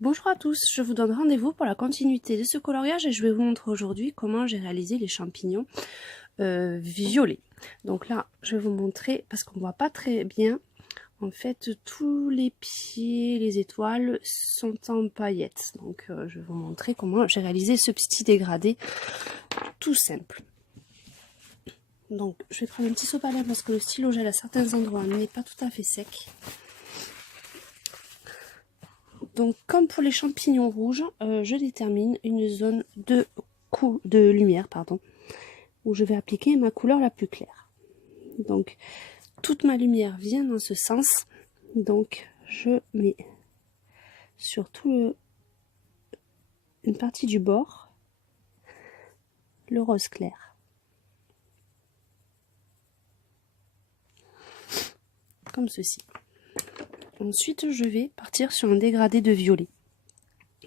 Bonjour à tous, je vous donne rendez-vous pour la continuité de ce coloriage et je vais vous montrer aujourd'hui comment j'ai réalisé les champignons violets. Donc là, je vais vous montrer, parce qu'on ne voit pas très bien, en fait, tous les pieds, les étoiles sont en paillettes. Donc je vais vous montrer comment j'ai réalisé ce petit dégradé tout simple. Donc je vais prendre un petit sopalin parce que le stylo gel à certains endroits n'est pas tout à fait sec. Donc comme pour les champignons rouges, je détermine une zone de lumière, où je vais appliquer ma couleur la plus claire. Donc toute ma lumière vient dans ce sens, donc je mets sur une partie du bord le rose clair, comme ceci. Ensuite je vais partir sur un dégradé de violet,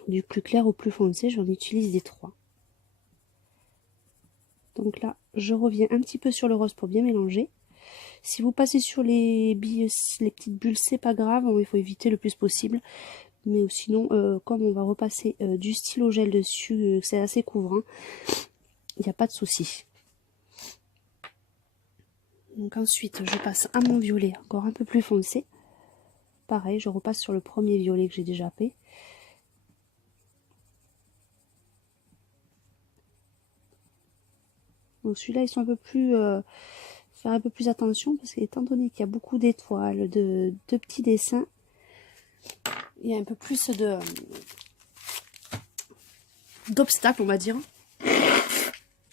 du plus clair au plus foncé, j'en utilise des 3. Donc là je reviens un petit peu sur le rose pour bien mélanger. Si vous passez sur les petites bulles, c'est pas grave, il faut éviter le plus possible. Mais sinon, comme on va repasser du stylo gel dessus, c'est assez couvrant, il n'y a pas de souci. Donc ensuite, je passe à mon violet encore un peu plus foncé. Pareil, je repasse sur le premier violet que j'ai déjà fait. Donc celui-là, ils sont un peu plus... faire un peu plus attention parce qu'étant donné qu'il y a beaucoup d'étoiles, de petits dessins, il y a un peu plus d'obstacles, on va dire.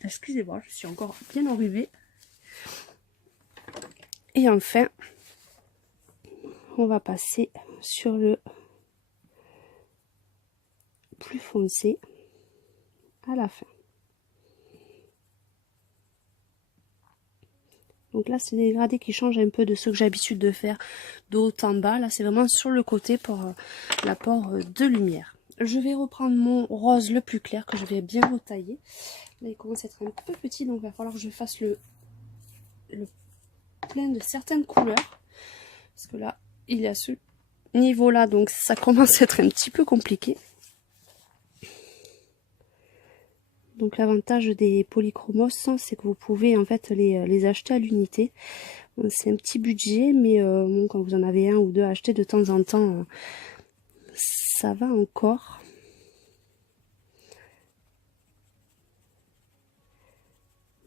Excusez-moi, je suis encore bien enrhumée. Et enfin, on va passer sur le plus foncé à la fin. Donc là, c'est des dégradés qui changent un peu de ce que j'ai l'habitude de faire de haut en bas. Là, c'est vraiment sur le côté pour l'apport de lumière. Je vais reprendre mon rose le plus clair que je vais bien retailler. Là, il commence à être un peu petit, donc il va falloir que je fasse le plein de certaines couleurs. Parce que là, il est à ce niveau-là, donc ça commence à être un petit peu compliqué. Donc l'avantage des polychromos, c'est que vous pouvez en fait les acheter à l'unité. C'est un petit budget, mais bon, quand vous en avez un ou deux à acheter de temps en temps, ça va encore.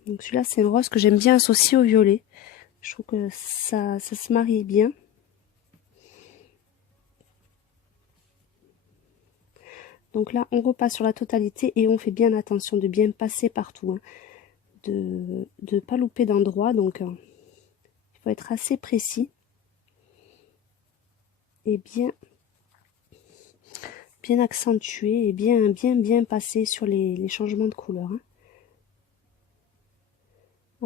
Donc celui-là, c'est un rose que j'aime bien associer au violet. Je trouve que ça se marie bien. Donc là, on repasse sur la totalité et on fait bien attention de bien passer partout, hein, de ne pas louper d'endroit. Donc il faut être assez précis et bien accentué et bien passer sur les changements de couleur. Hein.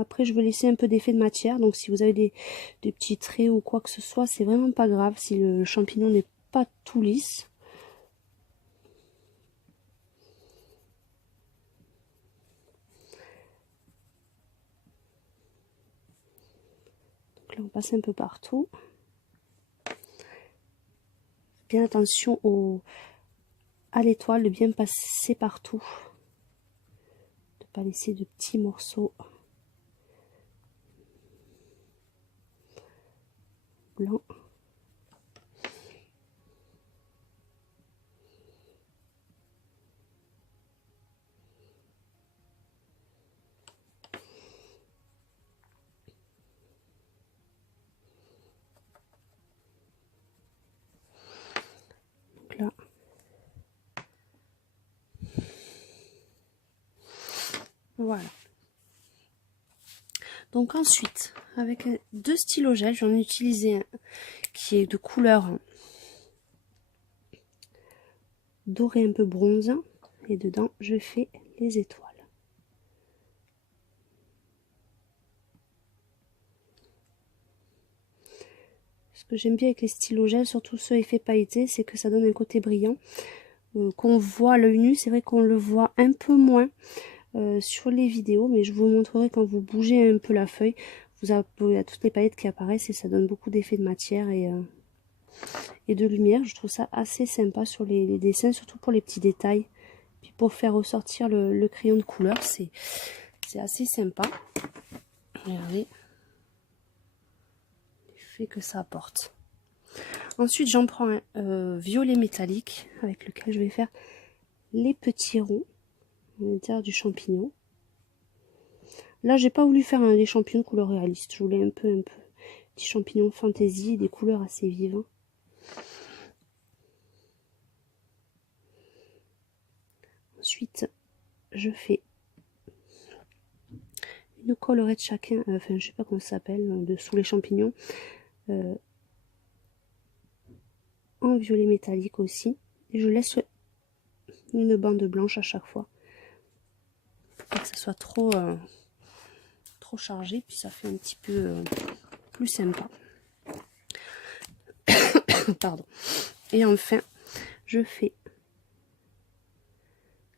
Après, je vais laisser un peu d'effet de matière, donc si vous avez des petits traits ou quoi que ce soit, c'est vraiment pas grave si le champignon n'est pas tout lisse. Donc là, on passe un peu partout. Bien attention à l'étoile, de bien passer partout. De ne pas laisser de petits morceaux blancs. Donc là, voilà. Donc ensuite, avec deux stylos gel, j'en ai utilisé un qui est de couleur doré un peu bronze. Et dedans, je fais les étoiles. Ce que j'aime bien avec les stylos gel, surtout ceux effets pailletés, c'est que ça donne un côté brillant. Qu'on voit à l'œil nu, c'est vrai qu'on le voit un peu moins sur les vidéos, mais je vous montrerai quand vous bougez un peu la feuille. Vous avez toutes les paillettes qui apparaissent et ça donne beaucoup d'effet de matière et et de lumière. Je trouve ça assez sympa sur les dessins, surtout pour les petits détails. Puis pour faire ressortir le crayon de couleur, c'est assez sympa. Regardez l'effet que ça apporte. Ensuite, j'en prends un violet métallique avec lequel je vais faire les petits ronds à l'intérieur du champignon. Là, j'ai pas voulu faire des champignons de couleur réaliste. Je voulais un peu petit champignon fantaisie, des couleurs assez vives. Ensuite, je fais une collerette chacun, enfin je sais pas comment ça s'appelle, dessous les champignons, en violet métallique aussi. Et je laisse une bande blanche à chaque fois, pour pas que ça soit trop chargé, puis ça fait un petit peu plus sympa. Pardon. Et enfin, je fais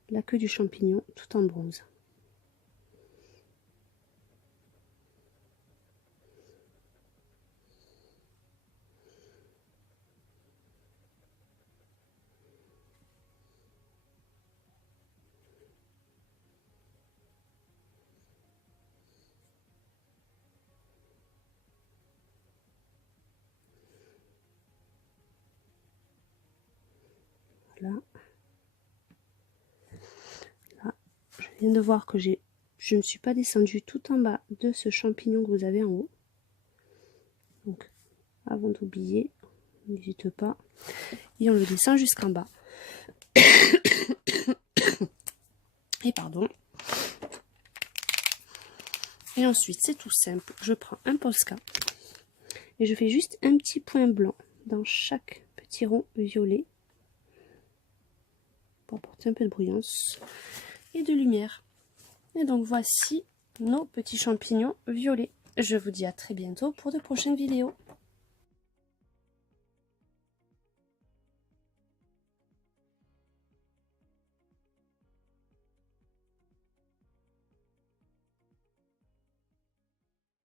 la queue du champignon tout en bronze. Là, je viens de voir que je ne suis pas descendue tout en bas de ce champignon que vous avez en haut. Donc, avant d'oublier, n'hésite pas. Et on le descend jusqu'en bas. Et pardon. Et ensuite, c'est tout simple. Je prends un Posca et je fais juste un petit point blanc dans chaque petit rond violet pour apporter un peu de brillance et de lumière. Et donc voici nos petits champignons violets. Je vous dis à très bientôt pour de prochaines vidéos.